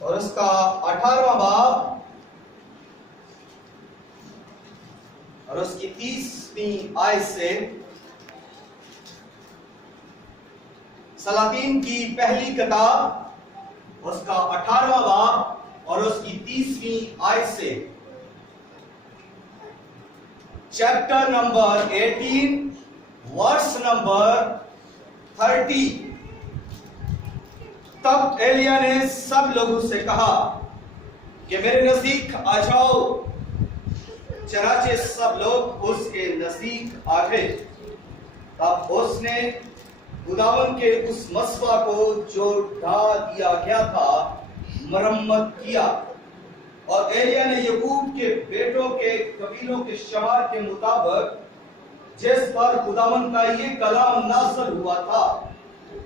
और उसका 18वां बाब और उसकी 30वीं आयत से सलातीन की पहली किताब उसका 18वां बाब और उसकी 30वीं आयत से चैप्टर नंबर 18 वर्स नंबर 30। तब एलिया ने सब लोगों से कहा कि मेरे नजदीक आ जाओ। चनाचे सब लोग उसके नजदीक आ गए। तब उसने खुदावन के उस मसबा को जो ढा दिया गया था मरम्मत किया, और एलिया ने यकूब के बेटों के कबीलों के शुमार के मुताबिक जिस पर खुदावन का ये कलाम नाज़िल हुआ था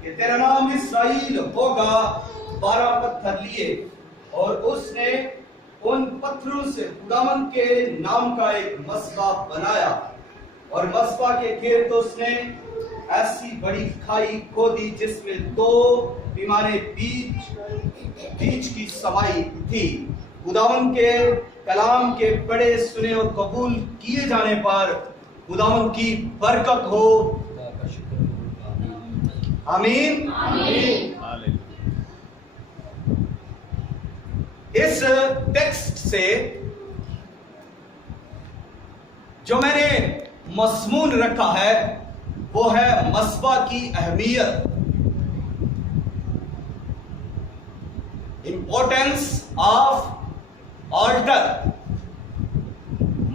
कि तेरा नाम इस्राएल होगा, 12 पत्थर लिए, और उसने उन पत्थरों से खुदावन के नाम का एक मसबा बनाया। और मसबा के गिर्द उसने ऐसी बड़ी खाई खोदी जिसमें 2 पैमाने बीच की समाई थी। खुदावन के कलाम के पढ़े सुने और कबूल किए जाने पर खुदावन की बरकत हो। आमीन। इस टेक्स्ट से जो मैंने मज़मून रखा है वो है मसबा की अहमियत, इंपॉर्टेंस ऑफ ऑल्टर।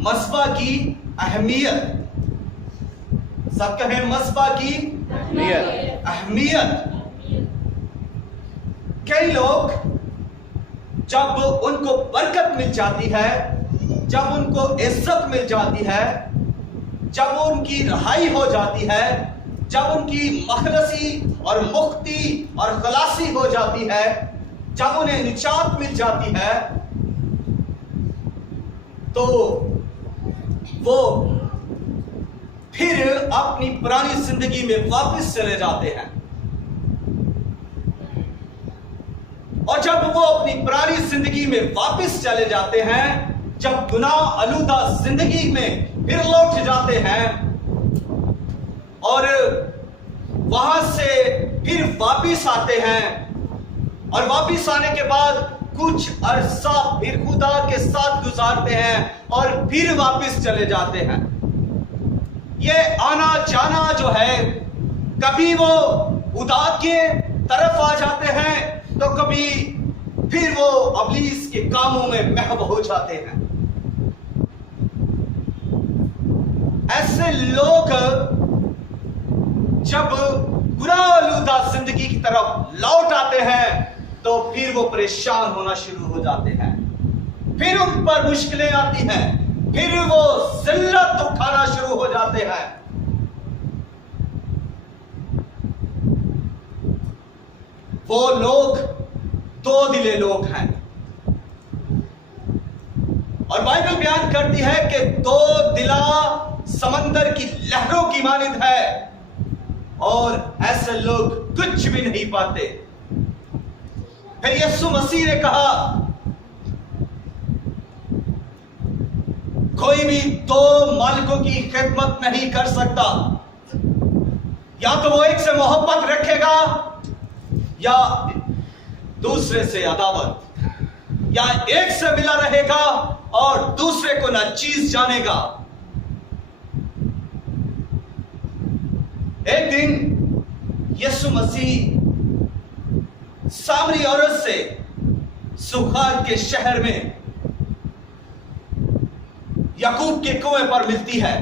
मसबा की अहमियत, सब कहें मसबा की अहमियत। कई लोग जब उनको बरकत मिल जाती है, जब उनको इज्जत मिल जाती है, जब उनकी रहाई हो जाती है, जब उनकी मखलसी और मुक्ति और खलासी हो जाती है, जब उन्हें निजात मिल जाती है, तो वो फिर अपनी पुरानी जिंदगी में वापस चले जाते हैं। और जब वो अपनी पुरानी जिंदगी में वापस चले जाते हैं, जब गुनाह आलूदा जिंदगी में फिर लौट जाते हैं और वहां से फिर वापस आते हैं, और वापस आने के बाद कुछ अरसा फिर खुदा के साथ गुजारते हैं और फिर वापस चले जाते हैं। ये आना जाना जो है, कभी वो खुदा के तरफ आ जाते हैं तो कभी फिर वो अब्लीस के कामों में महव हो जाते हैं। ऐसे लोग जब गुनाह-आलूदा जिंदगी की तरफ लौट आते हैं तो फिर वो परेशान होना शुरू हो जाते हैं, फिर उन पर मुश्किलें आती हैं, फिर वो जिल्लत उठाना शुरू हो जाते हैं। वो लोग 2 दिले लोग हैं, और बाइबल बयान करती है कि 2 दिला समंदर की लहरों की मानिंद है, और ऐसे लोग कुछ भी नहीं पाते। फिर यीशु मसीह ने कहा कोई भी 2 मालिकों की खिदमत नहीं कर सकता, या तो वो एक से मोहब्बत रखेगा या दूसरे से अदावत, या एक से मिला रहेगा और दूसरे को नाचीज जानेगा। एक दिन यीशु मसीह सामरी औरत से सुखार के शहर में याकूब के कुएं पर मिलती है।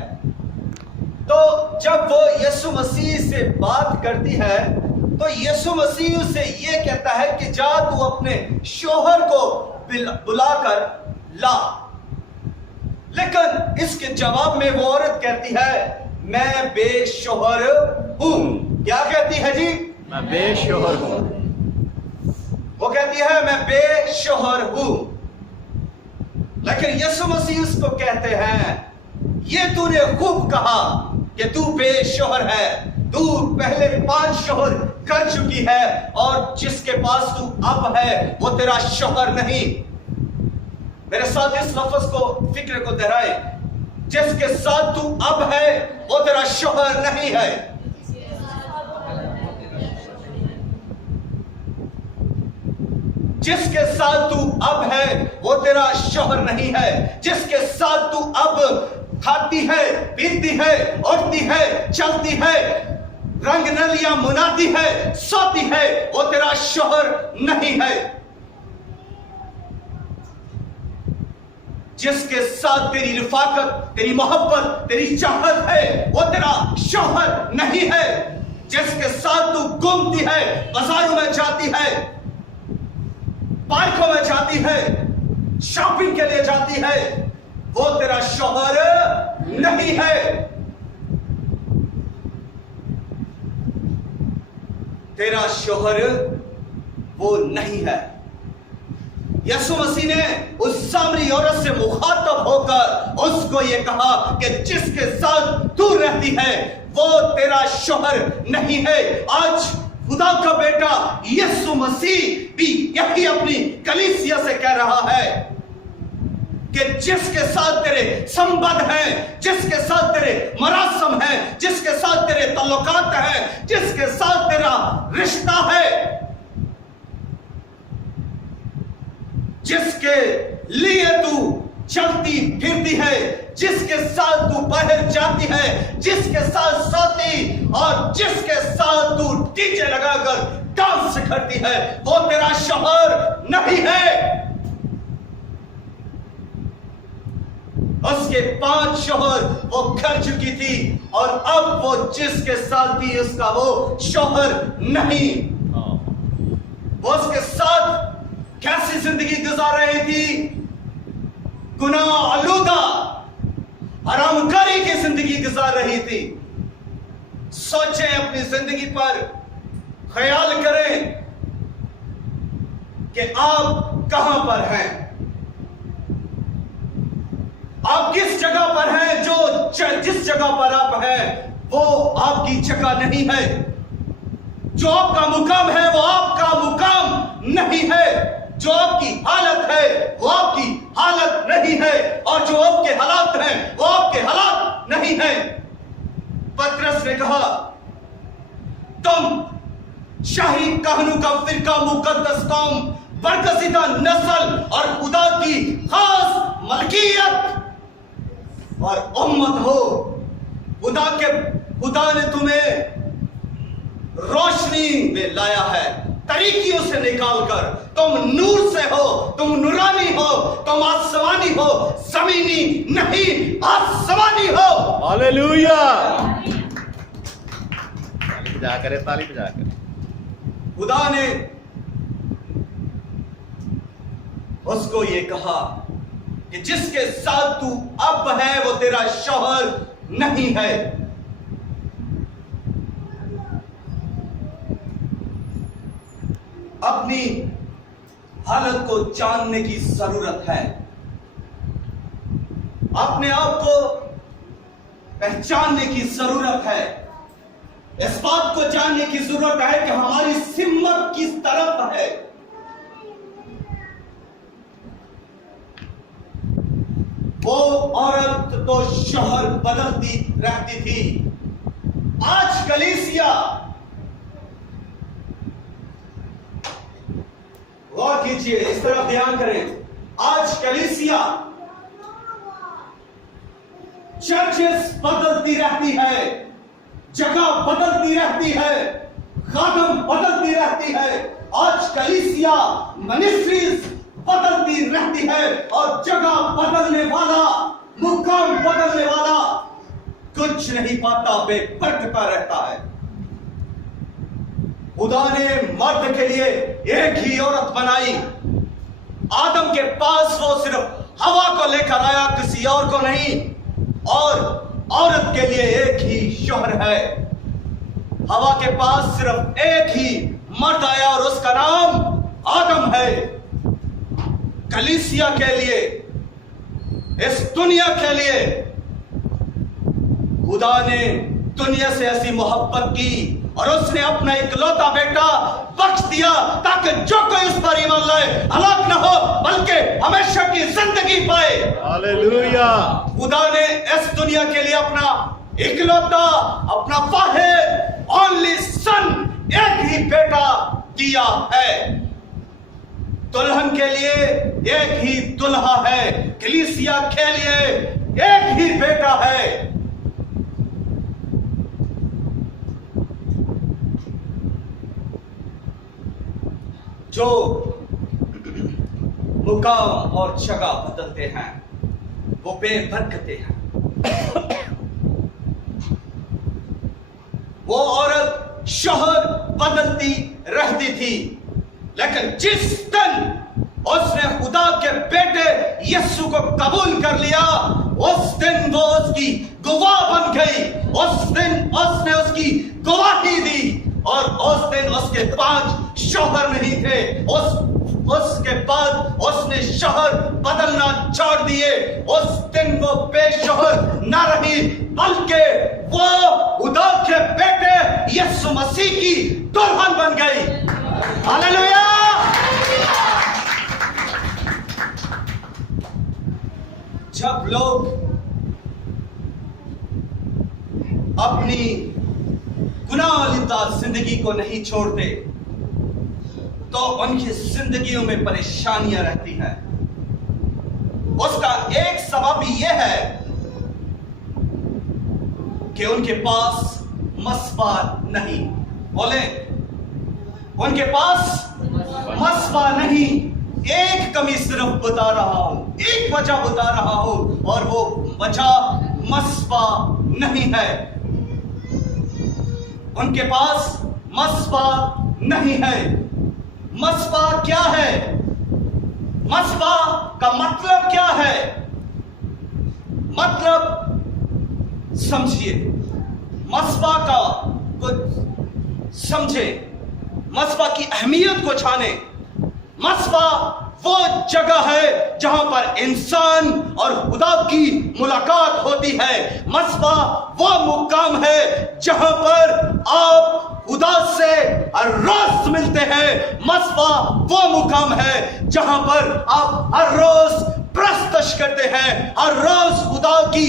तो जब वो यीशु मसीह से बात करती है तो यीशु मसीह उसे ये कहता है कि जा तू अपने शोहर को बुलाकर ला। लेकिन इसके जवाब में वो औरत कहती है मैं बेशोहर हूं। क्या कहती है जी? मैं बेशोहर हूं। वो कहती है मैं बेशोहर हूं। लेकिन यीशु मसीह उसको कहते हैं ये तूने खूब कहा कि तू बेशोहर है, तू पहले 5 शौहर कर चुकी है और जिसके पास तू अब है वो तेरा शौहर नहीं। मेरे साथ इस लफ्ज को, फिक्र को दोहराए, जिसके साथ तू अब है वो तेरा शौहर नहीं है। जिसके साथ तू अब है वो तेरा शौहर नहीं है। जिसके साथ तू अब खाती है, पीती है, उठती है, चलती है, रंग नलियां मुनाती है, सोती है, वो तेरा शौहर नहीं है। जिसके साथ तेरी रिफाकत, तेरी मोहब्बत, तेरी चाहत है वो तेरा शौहर नहीं है। जिसके साथ तू घूमती है, बाजारों में जाती है, पार्कों में जाती है, शॉपिंग के लिए जाती है, वो तेरा शौहर नहीं है। तेरा शौहर वो नहीं है। यीशु मसीह ने उस सामरी औरत से मुखातब होकर उसको यह कहा कि जिसके साथ तू रहती है वो तेरा शौहर नहीं है। आज खुदा का बेटा यीशु मसीह भी यही अपनी कलीसिया से कह रहा है कि जिसके साथ तेरे संबंध हैं, जिसके साथ तेरे मरासम हैं, जिसके साथ तेरे ताल्लुकात हैं, जिसके साथ तेरा रिश्ता है, जिसके लिए तू चलती फिरती है, जिसके साथ तू बाहर जाती है, जिसके साथ सोती और जिसके साथ तू डीजे लगाकर डांस करती है, वो तेरा शौहर नहीं है। उसके 5 शौहर वो कर चुकी थी और अब वो जिसके साथ थी उसका वो शौहर नहीं। वो उसके साथ कैसी जिंदगी गुजार रही थी? गुनाह आलूदा हरामकारी की जिंदगी गुजार रही थी। सोचें, अपनी जिंदगी पर ख्याल करें कि आप कहां पर हैं। आप किस जगह पर हैं? जिस जगह पर आप हैं वो आपकी जगह नहीं है। जो आपका मुकाम है वो आपका मुकाम नहीं है। जो आपकी हालत है वो आपकी हालत नहीं है और जो आपके हालात हैं वो आपके हालात नहीं है। पतरस ने कहा, तुम शाही कहनू का फिरका, मुकद्दस कौम, बरगज़िदा नस्ल और खुदा की खास मलकियत और उम्मत हो। खुदा ने तुम्हें रोशनी में लाया है, तरीकियों से निकालकर। तुम नूर से हो, तुम नूरानी हो, तुम आसमानी हो, जमीनी नहीं, आसमानी हो। हालेलुया। ताली बजा करे, ताली बजा करे। खुदा ने उसको ये कहा कि जिसके साथ तू अब है वो तेरा शौहर नहीं है। अपनी हालत को जानने की जरूरत है। अपने आप को पहचानने की जरूरत है। इस बात को जानने की जरूरत है कि हमारी सिमत किस तरफ है। वो औरत तो शौहर बदलती रहती थी। आज कलीसिया, गौर कीजिए, इस तरफ ध्यान करें। आज कलीसिया, चर्चेस बदलती रहती है, जगह बदलती रहती है, खादम बदलती रहती है। आज कलीसिया, मिनिस्ट्रीज बदलती रहती है और जगह बदलने वाला, मुकाम बदलने वाला कुछ नहीं पाता, बेबरकता रहता है। खुदा ने मर्द के लिए एक ही औरत बनाई। आदम के पास वो सिर्फ हवा को लेकर आया, किसी और को नहीं। और औरत के लिए एक ही शौहर है। हवा के पास सिर्फ एक ही मर्द आया और उसका नाम आदम है। कलीसिया के लिए, इस दुनिया के लिए खुदा ने दुनिया से ऐसी मोहब्बत की और उसने अपना इकलौता बेटा बख्श दिया ताकि जो कोई उस पर ईमान लाए हलाक न हो बल्कि हमेशा की जिंदगी पाए। हालेलुया। खुदा ने इस दुनिया के लिए अपना इकलौता, अपना वाहिद ओनली सन, एक ही बेटा दिया है। दुल्हन के लिए एक ही दुल्हा है, कलीसिया के लिए एक ही बेटा है। जो मुकाम और जगह बदलते हैं वो बेबरकते हैं। वो औरत शोहर बदलती रहती थी, लेकिन जिस दिन उसने खुदा के बेटे यीशु को कबूल कर लिया उस दिन वो उसकी गवाह बन गई। उस दिन उसने उसकी गवाही दी और उस दिन उसके 5 शौहर नहीं थे। उसके बाद उसने शौहर बदलना छोड़ दिए। उस दिन वो बेशौहर न रही बल्कि वो खुदा के बेटे यीशु मसीह की दुल्हन बन गई। हालेलुया। जब लोग अपनी गुनाहलिता जिंदगी को नहीं छोड़ते तो उनकी जिंदगियों में परेशानियां रहती हैं। उसका एक सबब यह है कि उनके पास मस्बा नहीं। बोले, उनके पास मस्बा नहीं। एक कमी सिर्फ बता रहा हूं, एक वजह बता रहा हूं और वो वजह मस्बा नहीं है। उनके पास मस्बा नहीं है। मस्बा क्या है? मस्बा का मतलब क्या है? मतलब समझिए, मस्बा का कुछ समझे, मस्बा की अहमियत को जाने। मस्बा वो जगह है जहां पर इंसान और खुदा की मुलाकात होती है। मस्बा वो मुकाम है जहां पर आप खुदा से हर रोज मिलते हैं। मस्बा वो मुकाम है जहां पर आप हर रोज प्रस्तश करते हैं, हर रोज खुदा की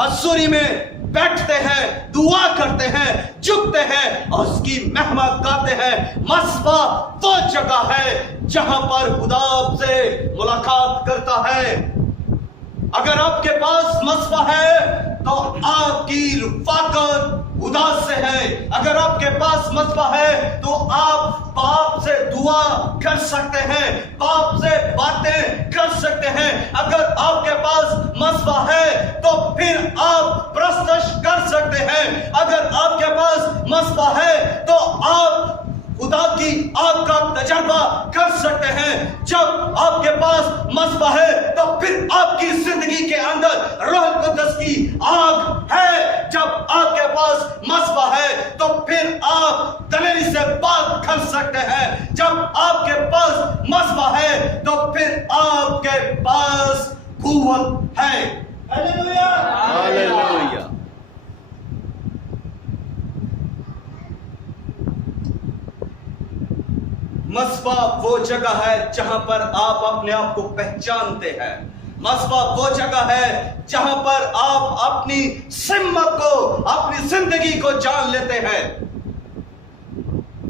हजूरी में बैठते हैं, दुआ करते हैं, झुकते हैं और उसकी महिमा गाते हैं। मस्बा वो जगह है जहां पर खुदा से मुलाकात करता है। अगर आपके पास मस्बा है तो आपकी रफ़ाकत खुदा से है। अगर आपके पास मस्बा है तो आप बाप से दुआ कर सकते हैं, बाप से बातें कर सकते हैं। अगर आपके पास मस्बा है तो फिर आप प्रस्तश कर सकते हैं। अगर आपके पास मस्बा है तो आप खुदा की आग का तजर्बा कर सकते हैं। जब आपके पास मस्बा है तो फिर आपकी जिंदगी के अंदर रूह कुद्दस की आग है। जब आपके पास मस्बा है तो फिर आप दलेरी से बात कर सकते हैं। जब आपके पास मस्बा है तो फिर आपके पास कुव्वत है। Hallelujah, hallelujah. मस्बा वो जगह है जहां पर आप अपने आप को पहचानते हैं। मस्बा वो जगह है जहां पर आप अपनी सिमत को, अपनी जिंदगी को जान लेते हैं।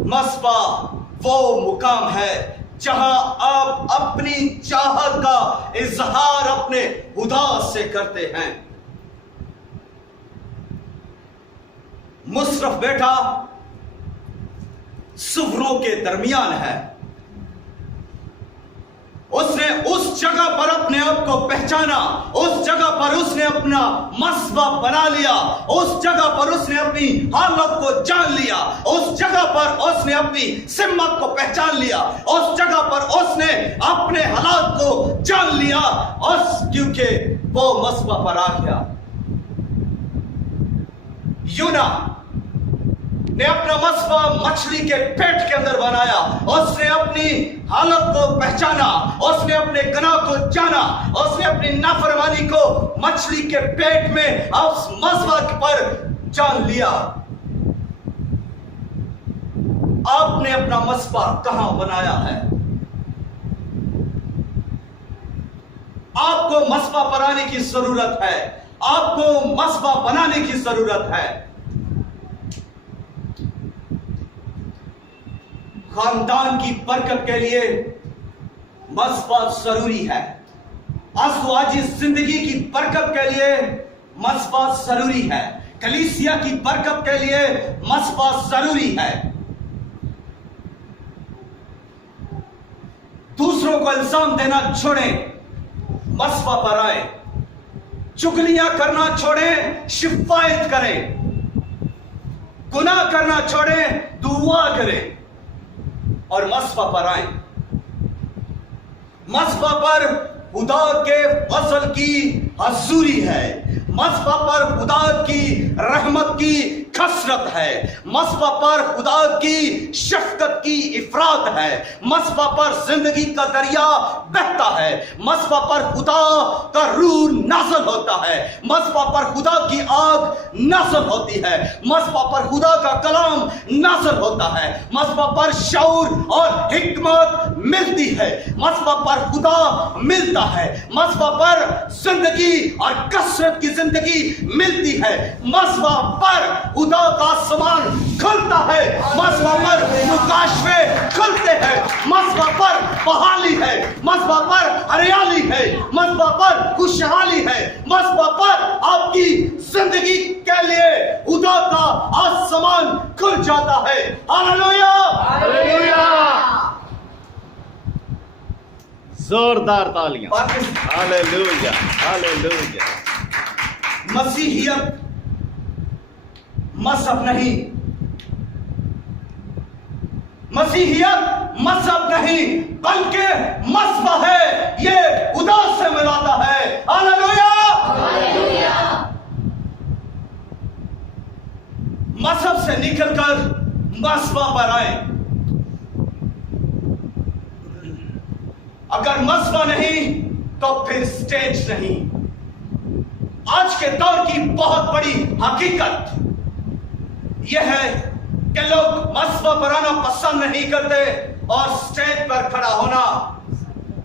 मस्बा वो मुकाम है जहां आप अपनी चाहत का इजहार अपने खुदा से करते हैं। मुशर्रफ बेटा सुवरों के दरमियान है। उसने उस जगह पर अपने आप को पहचाना, उस जगह पर उसने अपना मस्बा बना लिया, उस जगह पर उसने अपनी हालत को जान लिया, उस जगह पर उसने अपनी सिमत को पहचान लिया, उस जगह पर उसने अपने हालात को जान लिया। और क्योंकि वो मस्बा पर आ गया। यूना ने अपना मस्बा मछली के पेट के अंदर बनाया। उसने अपनी हालत को पहचाना, उसने अपने गुनाह को जाना, उसने अपनी नाफरमानी को मछली के पेट में उस मस्बा पर जान लिया, आपने अपना मस्बा कहां बनाया है। आपको मस्बा बनाने की जरूरत है, आपको मस्बा बनाने की जरूरत है। खानदान की बरकत के लिए मस्बा जरूरी है। आसवाजी जिंदगी की बरकत के लिए मस्बा जरूरी है। कलीसिया की बरकत के लिए मस्बा जरूरी है। दूसरों को इल्जाम देना छोड़ें, मस्बा पर आए। चुगलियां करना छोड़ें, शिफायत करें। गुनाह करना छोड़ें, दुआ करें और मस्बा पर आए। मस्बा पर खुदा के फजल की हजूरी है। मस्बा पर खुदा की रहमत की कसरत है। मस्बा पर खुदा की शफकत की इफरात है। मस्बा पर जिंदगी का दरिया बहता है। मस्बा पर खुदा का रूह नाज़िल होता है। मस्बा पर खुदा की आग नाज़िल होती है। मस्बा पर खुदा का कलाम नाज़िल होता है। मस्बा पर शऊर और हिकमत मिलती है। मस्बा पर खुदा मिलता है। मस्बा पर जिंदगी और कसरत की जिंदगी मिलती है। मस्बा पर खुदा का समान खुलता है। मस्बा पर मुकाशफे खुलते हैं। मस्बा पर बहाली है। मस्बा पर हरियाली है। मस्बा पर खुशहाली है। मस्बा पर आपकी जिंदगी के लिए खुदा का आसमान खुल जाता है। Hallelujah, hallelujah. जोरदार तालियां। Hallelujah, hallelujah. मसीहियत मजहब नहीं, मसीहियत मजहब नहीं बल्कि मस्बा है। ये खुदा से मिलाता है। Hallelujah, hallelujah. मजहब से निकलकर मस्बा पर आए। अगर मस्बा नहीं तो फिर स्टेज नहीं। आज के दौर की बहुत बड़ी हकीकत यह है कि लोग मस्बा पर आना पसंद नहीं करते और स्टेज पर खड़ा होना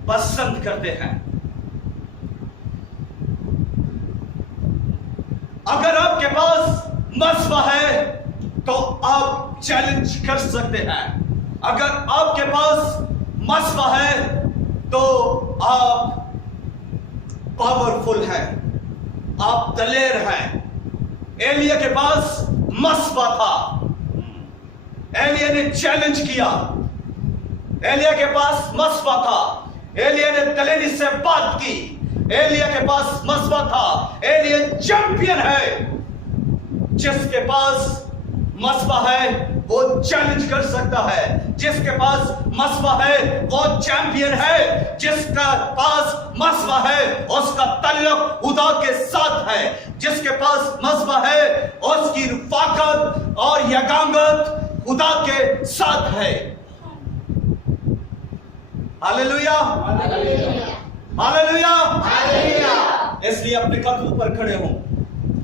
पसंद करते हैं। अगर आपके पास मस्बा है तो आप चैलेंज कर सकते हैं। अगर आपके पास मस्बा है तो आप पावरफुल हैं, आप दलेर हैं। एलिया के पास मस्बा था। एलिया ने चैलेंज किया। एलिया के पास मस्बा था। एलिया ने दलेरी से बात की। एलिया के पास मस्बा था। एलिया चैंपियन है। जिसके पास मस्बा है वो चैलेंज कर सकता है। जिसके पास मस्बा है वो चैंपियन है। जिसका पास मस्बा है उसका ताल्लुक खुदा के साथ है। जिसके पास मस्बा है उसकी रफाकत और यगांगत खुदा के साथ है। Hallelujah, hallelujah, hallelujah. इसलिए अपने कदमों पर खड़े हों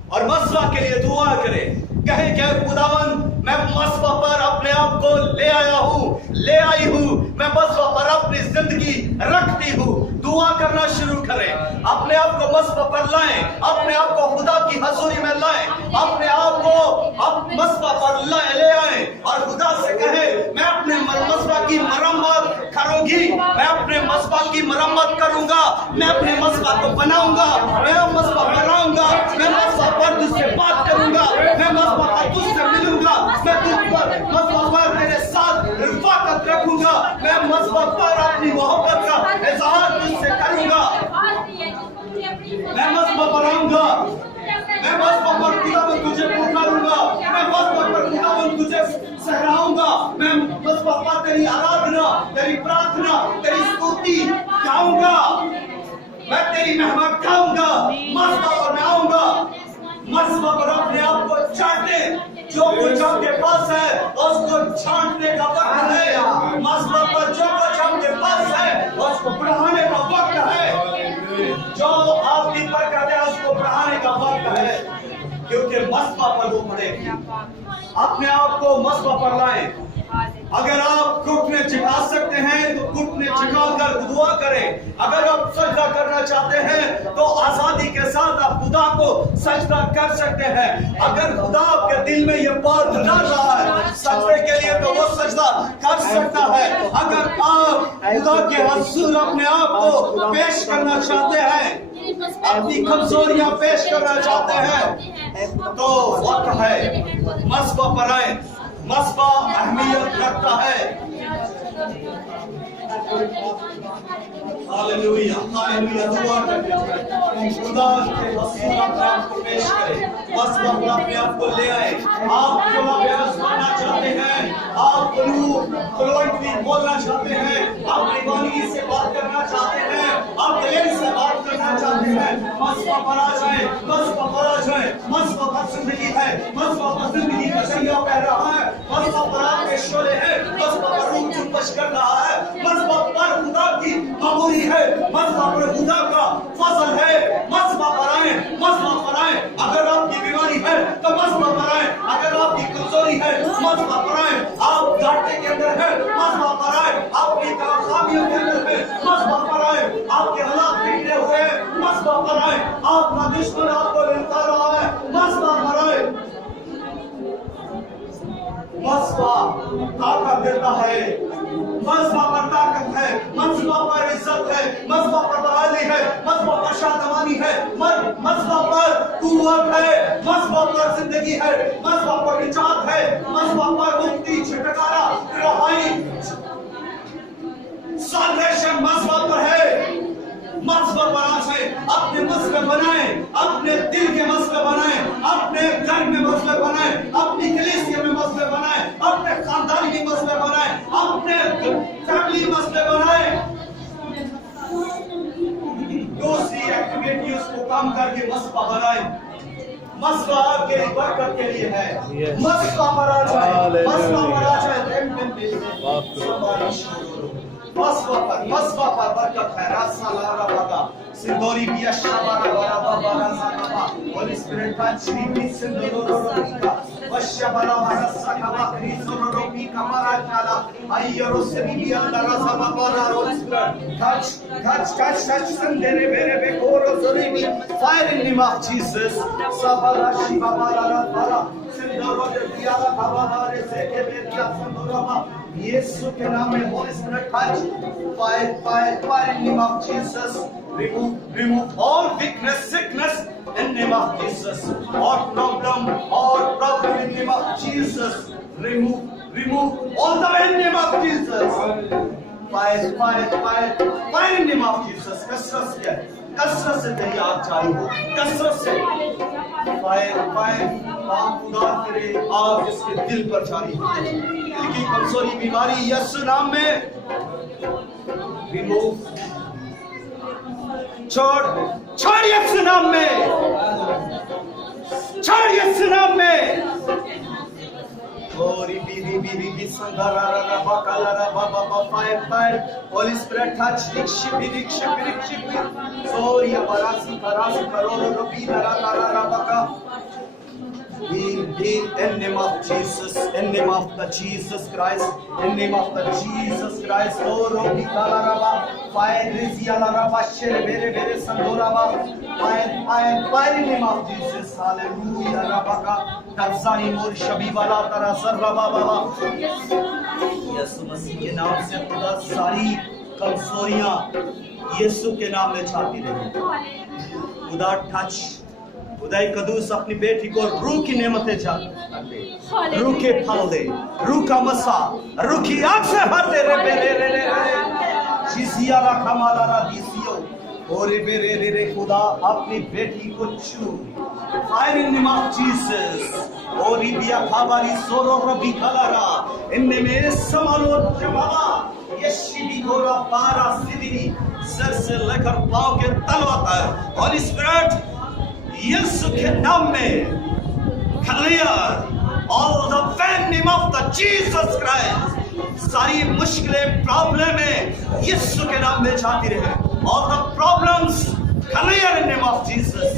और मस्बा के लिए दुआ करें। कहें कि खुदावन मैं मस्बा पर अपने आप को ले आया हूं, ले आई हूं। मैं मस्बा पर अपनी जिंदगी रखती हूं। दुआ करना शुरू करें। अपने आप को मस्बा पर लाएं। अपने आप को खुदा की हजूरी में लाएं। अपने आप को मस्बा पर ले आएं और खुदा से कहें मैं अपने मस्बा की मरम्मत करूंगी। मैं अपने मस्बा की मरम्मत करूंगा। मैं अपने मस्बा को बनाऊंगा। मैं मस्बा बनाऊंगा। मैं मस्बा पर तुझसे बात करूंगा। मैं मस्बा पर तुझसे मिलूंगा। मैं तुझ पर मस्बा पर तेरे साथ रफाकत रखूंगा। मैं मस्बा पर अपनी मोहब्बत का इजहार तुझसे करूंगा। मैं मस्बा पर आऊंगा। मैं मस्बा पर खुदावन तुझे पुकारूंगा। मैं मस्बा पर खुदावन तुझे सहराऊंगा। मैं मस्बा पर तेरी आराधना, तेरी प्रार्थना, तेरी स्तुति गाऊंगा। मैं तेरी महिमा गाऊंगा। मस्बा पर मैं आऊंगा। मस्बा पर अपने आप को छांटे। जो कुछ आपके पास है उसको छांटने का वक्त है। मस्बा पर जो कुछ आपके पास है उसको बढ़ाने का वक्त है। जो आपकी बरकत है उसको बढ़ाने का वक्त है। क्योंकि मस्बा पर वो पड़ेगी। अपने आप को मस्बा पर लाएं। अगर आप घुटने झुका सकते हैं तो घुटने झुकाकर दुआ करें। अगर आप सजदा करना चाहते हैं तो आजादी के साथ आप खुदा को सजदा कर सकते हैं। अगर खुदा आपके दिल में ये बात डाल रहा है सजदे के लिए तो वो सजदा कर सकता है। अगर आप खुदा के हुजूर अपने आप को पेश करना चाहते हैं, अपनी कमजोरियां पेश करना चाहते हैं तो वक्त है मस्बा पर आए। मस्बा अहमियत रखता है। Hallelujah hallelujah. दुआ करते हैं खुदा के हुजूर अपने आप को पेश करें। मस्बा पर अपने आप को ले आए। आप जो अभ्यास करना चाहते हैं, आप फ्लुएंटली बोलना चाहते हैं, आप ईमानी से बात करना चाहते हैं, आप दिल से बात करना चाहते हैं, मस्बा पर आ जाए। मस्बा पर आ जाए। मस्बा पर जिंदगी है। मस्बा पर जिंदगी का सैया बह रहा है। मस्बा पर आपके शोले हैं। मस्बा पर रूह जुम्बश कर रहा है। मस्बा पर खुदा की मामूली है। मस्बा पर खुदा का फजल है। मस्बा पर आए। मस्बा पर आए। अगर आपकी बीमारी है तो मस्बा पर आए। अगर आपकी कमजोरी है मस्बा पर आए। आप घाटे के अंदर है मस्बा पर आए। आपकी खामियों के अंदर है मस्बा पर आए। आपके हालात बिगड़े हुए हैं मस्बा पर आए। आपका दुश्मन आपको ललकार रहा है मस्बा पर आए। मस्बा ताकत देता है। मस्बा पर ताकत है। मस्बा पर इज्जत है। मस्बा पर बहाली है। मस्बा पर शादमानी है। मस्बा पर कुव्वत है। मस्बा पर जिंदगी है। मस्बा पर निजात है। मस्बा पर मुक्ति, छुटकारा, रिहाई, साल्वेशन मस्बा पर है। मस्बा पर आ जाए। अपने मस्बे बनाए। अपने दिल के मस्बे बनाए। अपने घर में मस्बे बनाए। अपनी कलीसिया में मस्बे बनाए। अपने खानदान के मस्बे बनाए। अपने फैमिली मस्बे बनाए। दूसरी एक्टिविटीज को काम करके मस्बा बनाए। मस्बा आपके बरकत के लिए है। मस्बा पर आ जाए। मस्बा पर आ जाए। मस्बा पर बरकत है। रासा लारा बागा सिंदूरी बिया शाबारा बारा बारा साका होली स्पिरिट का श्री सिंदूरो रोबिका वशबला वरसा कमा क्रीजोरो रोबिका मारा काला आयरो से बिया दरसा बारा रोस्पिरिट touch संदेरे बेरे बेकोरो जोरीबी fire in the name of Jesus sabara shiva bara bara सिंदूरो दे बिया बाबा से के बेरिया सिंदूरो यीशु के नाम में Holi spirit touch fire in the name of Jesus remove all weakness sickness in the name of Jesus all problem in the name of Jesus remove all the in the name of Jesus fire in the name of Jesus कसरत से तेरी आग जारी हो कसरत से fire खुदा तेरे आग जिसके दिल पर जारी हो दिल की कमजोरी बीमारी यीशु नाम में रिमूव छोड़ यीशु नाम में छोड़ यीशु नाम में Holy Spirit touch in the name of Jesus, in the name of the Jesus Christ, in the name of the Jesus Christ. Oh, Robi Kalaraba, fire Rizialaraba, Shere Bere Bere Sandoraba, fire in the name of Jesus. Hallelujah, Rabaka, Tatsani Mur Shabivala Tarasaraba Baba. यीशु मसीह के नाम से खुदा सारी कमजोरियां यीशु के नाम में छाती रहे। खुदा टच खुदा कदूस अपनी बेटी को रूह की नेमतें दे, रूह के फल दे, रूह का मसा, रूह की आग से भर दे रे रे रे रे जिसिया रा कमाला रा दिसियो और रे रे रे खुदा अपनी बेटी को छू fire in name of Jesus और बिया खाबारी सोरो रबी खलारा इनने में समालो जमावा यशिबी गोरा पारा सिदिनी सर से लेकर पांव के तलवा तक होली स्पिरिट यीशु के नाम में clear all the vain name of the Jesus Christ सारी मुश्किलें प्रॉब्लमें यीशु के नाम में जाती रहे all the problems clear in name of Jesus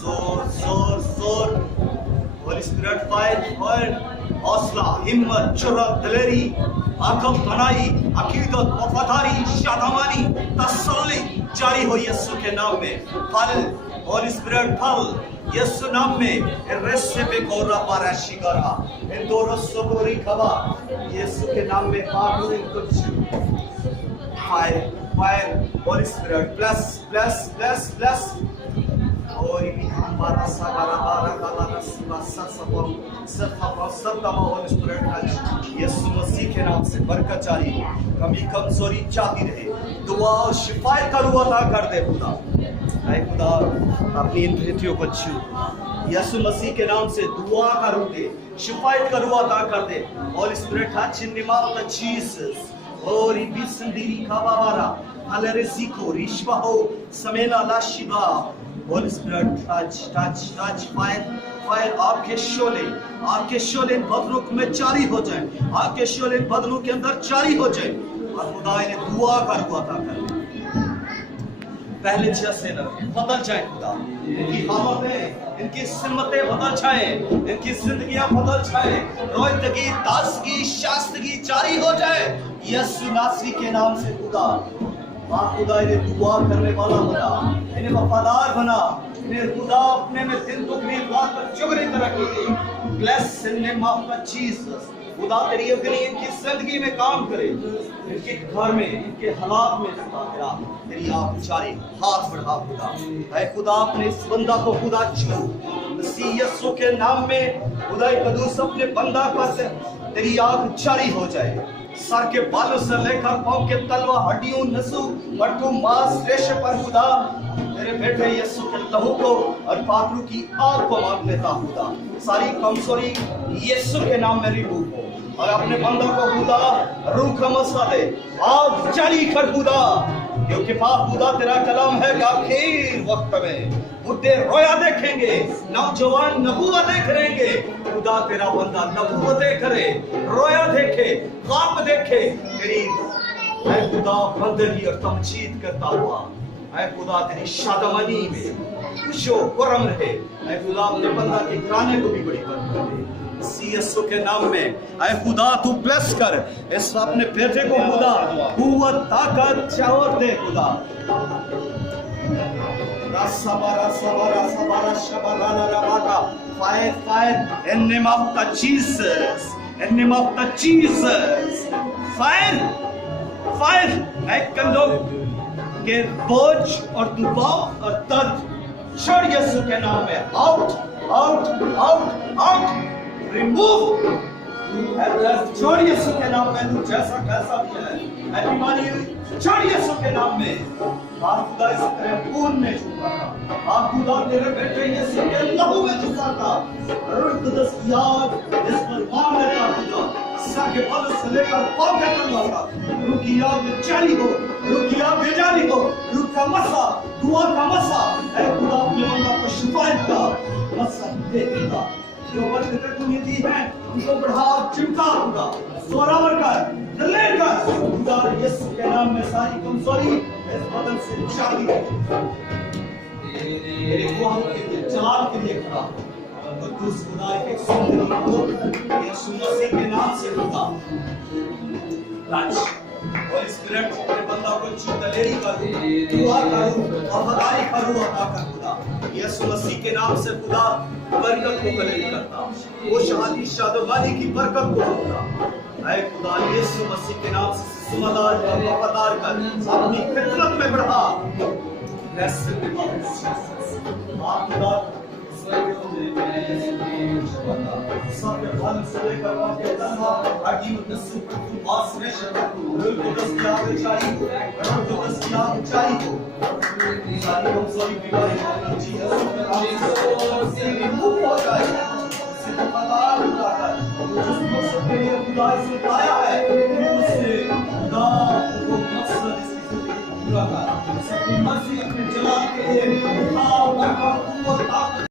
so जोर, होली स्पिरिट फायर, हौसला, हिम्मत, जुर्रत, दिलेरी, अकल, तनाई, अकीदत, वफादारी, शादामानी, तसल्ली जारी हो यीशु के नाम में। फल, होली स्पिरिट फल यीशु नाम में। रेसे पे कोरा पारा शिकारा, एंदोरसो बोरी खवा यीशु के नाम में। पागल कुछ फायर, होली स्पिरिट ब्लेस और हमारा सारा बारा काला सिवा सब होली स्पिरिट आज यीशु मसीह के नाम से बरकत जारी, कमी कमजोरी जाती रहे, दुआ और शिफायत का रुआ अता कर दे खुदा। ऐ खुदा अपनी इन बेटियों को छू, यीशु मसीह के नाम से दुआ का रू दे, शिफायत का रुआ अता कर दे। Holy spirit touch in the name of Jesus. और बिसंदीरी खावावारा अलरेसिको रिश्वाहो समेला लाशिबा। होली स्पिरिट टच फायर आपके शोले बदलुक में जारी हो जाए, आपके शोले बदलुक के अंदर जारी हो जाए। और खुदा ने दुआ का रुआ अता कर पहले जैसे न बदल जाए खुदा, इनकी हालतें, इनकी सिमतें बदल जाए, इनकी जिंदगियां बदल जाए, रोयदगी, ताजगी, शास्तगी जारी हो जाए यीशु नासरी के नाम से खुदा। खुदा इन्हें दुआ करने वाला बना, इन्हें वफादार बना, इन्हें खुदा अपने में दिन दुगनी रात पर चुगनी तरक्की दे। Bless in name of Jesus. खुदा तेरी अग्नि इनकी जिंदगी में काम करे, इनके घर में, इनके हालात में खुदा तेरी आप जारी हाथ बढ़ा खुदा। ऐ खुदा अपने इस बंदा को खुदा छू मसीह यीशु के नाम में। खुदा कदूस अपने बंदा पर तेरी आग जारी हो जाए, सर के बालों से लेकर पांव के तलवा, हड्डियों, नसों, पट्टू, मांस, रेशे पर खुदा तेरे बेटे यीशु के लहू को और पात्रों की आग को मार लेता खुदा। सारी कमजोरी यीशु के नाम में रिमूव हो और अपने बंदों को खुदा रूह का मसला दे, आग जारी कर खुदा, क्योंकि पाप खुदा तेरा कलाम है कि आखिर वक्त में बुढ़े रोया देखेंगे, नौजवान नबूवत देखेंगे। खुदा तेरा बंदा नबूवतें करे, रोया देखे, ख्वाब देखे, तेरी ऐ खुदा बंदगी और तमजीद करता हुआ ऐ खुदा तेरी शादमनी में खुशो करम रहे। ऐ खुदा अपने बंदा के घराने को भी बड़ी बरकत दे यीशु के नाम में। ऐ खुदा तू ब्लेस कर इस अपने बेटे को खुदा, कुव्वत, ताकत, चावत दे खुदा। Fire in name of the Jesus, in name of the Jesus, fire एक कंधों के बोझ और दबाव और दर्द छोड़ यीशु के नाम में, out, remove, छोड़ यीशु के नाम में। तू जैसा कैसा भी है बीमारी छोड़ यीशु के नाम में। आप खुदा इस तरह खून में छुपा था, आप खुदा तेरे बेटे यीशु के लहू में छुपा था। रूह कुदस की आग इस पर मार लेता खुदा, सर के बालों से लेकर पांव के तलवा तक रूह की आग जारी हो, रूह की आग जारी हो, रूह का मसा, दुआ का मसा। ऐ खुदा अपने बंदा को शिफायत का मसा दे खुदा, जो बरकतें तूने दी हैं उनको बढ़ा, चिमका खुदा, जोरावर कर, दलेर कर खुदा। यीशु के नाम में सारी कमजोरी इस बदन से जाती है, तेरे गुआह के लिए, जलाल के लिए खुदा। कुद्दूस खुदा के जिंदगी को यीशु मसीह के नाम से खुदा टच होली स्पिरिट अपने बंदा को छू, दलेरी कर, दुआ करो, वफादारी करो अता कर खुदा। यीशु मसीह के नाम से खुदा बरकत को कलेक्ट करता, वो शादी शादमानी की बरकत को होता। ऐ खुदा यीशु मसीह के नाम से सुमदार और वफादार कर अपनी फितरत में बढ़ा। ब्लेस आप खुदा सबके फल से लेकर आपके तलवा, हड्डी में नसूं, मांस, रेशे, रूह कुदस की आग जारी हो, रूह कुदस की आग जारी हो। सारी कमजोरी बीमारी यीशु से रिमूव हो जाए, से वफादार खुदा कर, जिसको सबके लिए खुदा से पाया है उससे खुदा वो मकसद इसकी जिंदगी पूरा कर। सबकी मर्जी अपने जलाल के लिए खुदा और कुव्वत, ताकत